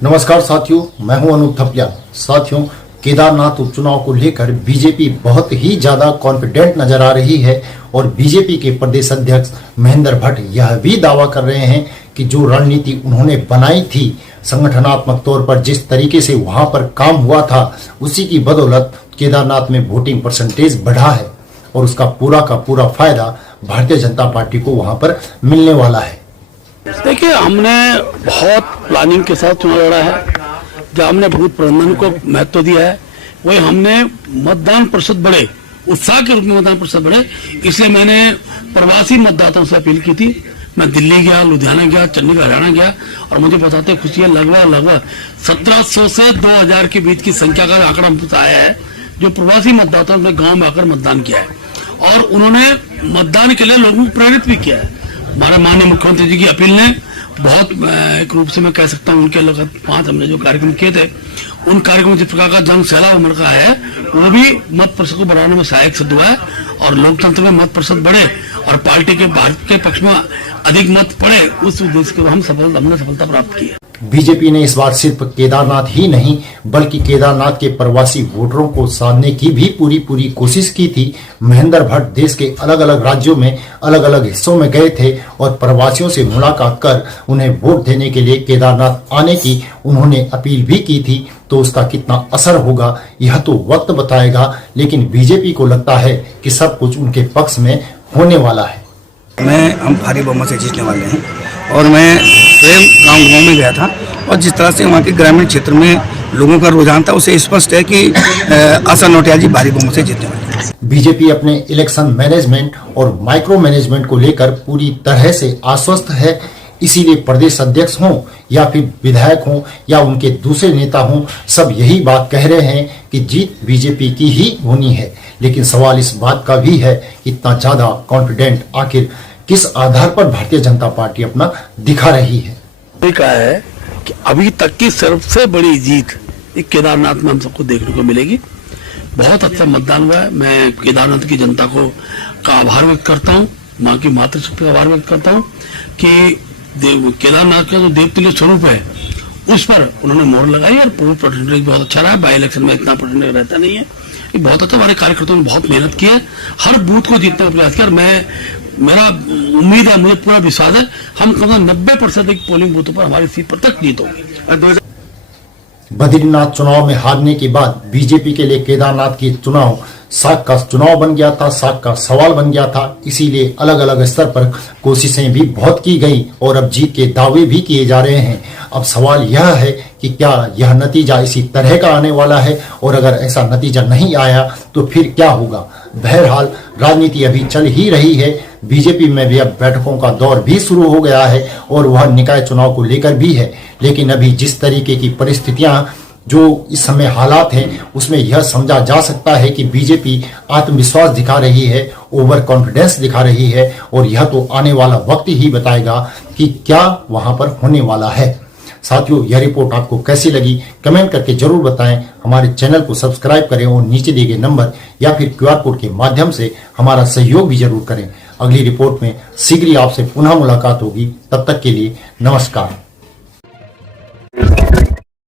नमस्कार साथियों, मैं हूं अनूप थपलिया। साथियों, केदारनाथ उपचुनाव को लेकर बीजेपी बहुत ही ज्यादा कॉन्फिडेंट नजर आ रही है और बीजेपी के प्रदेश अध्यक्ष महेंद्र भट्ट यह भी दावा कर रहे हैं कि जो रणनीति उन्होंने बनाई थी, संगठनात्मक तौर पर जिस तरीके से वहां पर काम हुआ था, उसी की बदौलत केदारनाथ में वोटिंग परसेंटेज बढ़ा है और उसका पूरा का पूरा फायदा भारतीय जनता पार्टी को वहां पर मिलने वाला है। देखिए, हमने बहुत प्लानिंग के साथ चुनाव लड़ा है। जब हमने बूथ प्रबंधन को महत्व दिया है, वही हमने मतदान प्रतिशत बढ़े, उत्साह के रूप में मतदान प्रतिशत बढ़े, इसलिए मैंने प्रवासी मतदाताओं से अपील की थी। मैं दिल्ली गया, लुधियाना गया, चंडीगढ़, हरियाणा गया और मुझे बताते खुशी है, लगभग 1700 से 2000 के बीच की संख्या का आंकड़ा हमसे आया है जो प्रवासी मतदाताओं ने गांव में आकर मतदान किया है और उन्होंने मतदान के लिए लोगों को प्रेरित भी किया है। हमारे माननीय मुख्यमंत्री जी की अपील ने बहुत एक रूप से मैं कह सकता हूँ, उनके लगभग 5 हमने जो कार्यक्रम किए थे, उन कार्यक्रमों जिस प्रकार का जन सैलाब उमड़ का है, वो भी मत प्रतिशत को बढ़ाने में सहायक सिद्ध हुआ है और लोकतंत्र में मत प्रतिशत बढ़े और पार्टी के भारत के पक्ष में अधिक मत पड़े, उस उद्देश्य को हमने सफलता प्राप्त की है। बीजेपी ने इस बार सिर्फ केदारनाथ ही नहीं बल्कि केदारनाथ के प्रवासी वोटरों को साधने की भी पूरी कोशिश की थी। महेंद्र भट्ट देश के अलग अलग राज्यों में अलग अलग हिस्सों में गए थे और प्रवासियों से मुलाकात कर उन्हें वोट देने के लिए केदारनाथ आने की उन्होंने अपील भी की थी। तो उसका कितना असर होगा यह तो वक्त बताएगा, लेकिन बीजेपी को लगता है कि सब कुछ उनके पक्ष में होने वाला है। हम भारी बहुमत से जीतने वाले हैं और मैं स्वयं गांव में गया था और जिस तरह से वहाँ के ग्रामीण क्षेत्र में लोगों का रुझान था, उसे स्पष्ट है कि आशा नोटिया जी भारी बहुमत से जीतने वाले हैं। बीजेपी अपने इलेक्शन मैनेजमेंट और माइक्रो मैनेजमेंट को लेकर पूरी तरह से आश्वस्त है। इसीलिए प्रदेश अध्यक्ष हों या फिर विधायक हों या उनके दूसरे नेता हों, सब यही बात कह रहे हैं कि जीत बीजेपी की ही होनी है। लेकिन सवाल इस बात का भी है कि इतना ज्यादा कॉन्फिडेंट आखिर किस आधार पर भारतीय जनता पार्टी अपना दिखा रही है। कहा है कि अभी तक की सबसे बड़ी जीत केदारनाथ में हम सबको देखने को मिलेगी। बहुत अच्छा मतदान हुआ है। मैं केदारनाथ की जनता का आभार व्यक्त करता हूँ, माँ की मातृशक्ति का आभार व्यक्त करता हूँ कि केदारनाथ का जो देवतुल्य स्वरूप है उस पर उन्होंने मोहर लगाई और पूर्ण परसेंटेज बहुत अच्छा रहा। बाई इलेक्शन में इतना परसेंटेज रहता नहीं है। ये बहुत अच्छा, हमारे कार्यकर्ताओं ने बहुत मेहनत की है, हर बूथ को जीतने का प्रयास किया और मेरा उम्मीद है, मुझे पूरा विश्वास है, हम कम से कम 90% पोलिंग बूथों पर हमारी सीट पर तक जीत होगी। बद्रीनाथ चुनाव में हारने के बाद बीजेपी के लिए केदारनाथ की चुनाव साख का चुनाव बन गया था, साख का सवाल बन गया था। इसीलिए अलग अलग स्तर पर कोशिशें भी बहुत की गई और अब जीत के दावे भी किए जा रहे हैं। अब सवाल यह है कि क्या यह नतीजा इसी तरह का आने वाला है और अगर ऐसा नतीजा नहीं आया तो फिर क्या होगा। बहरहाल राजनीति अभी चल ही रही है। बीजेपी में भी अब बैठकों का दौर भी शुरू हो गया है और वह निकाय चुनाव को लेकर भी है। लेकिन अभी जिस तरीके की परिस्थितियां जो इस समय हालात हैं, उसमें यह समझा जा सकता है कि बीजेपी आत्मविश्वास दिखा रही है, ओवर कॉन्फिडेंस दिखा रही है और यह तो आने वाला वक्त ही बताएगा कि क्या वहां पर होने वाला है। साथियों, यह रिपोर्ट आपको कैसी लगी कमेंट करके जरूर बताएं। हमारे चैनल को सब्सक्राइब करें और नीचे दिए गए नंबर या फिर QR कोड के माध्यम से हमारा सहयोग भी जरूर करें। अगली रिपोर्ट में शीघ्र ही आपसे पुनः मुलाकात होगी। तब तक के लिए नमस्कार।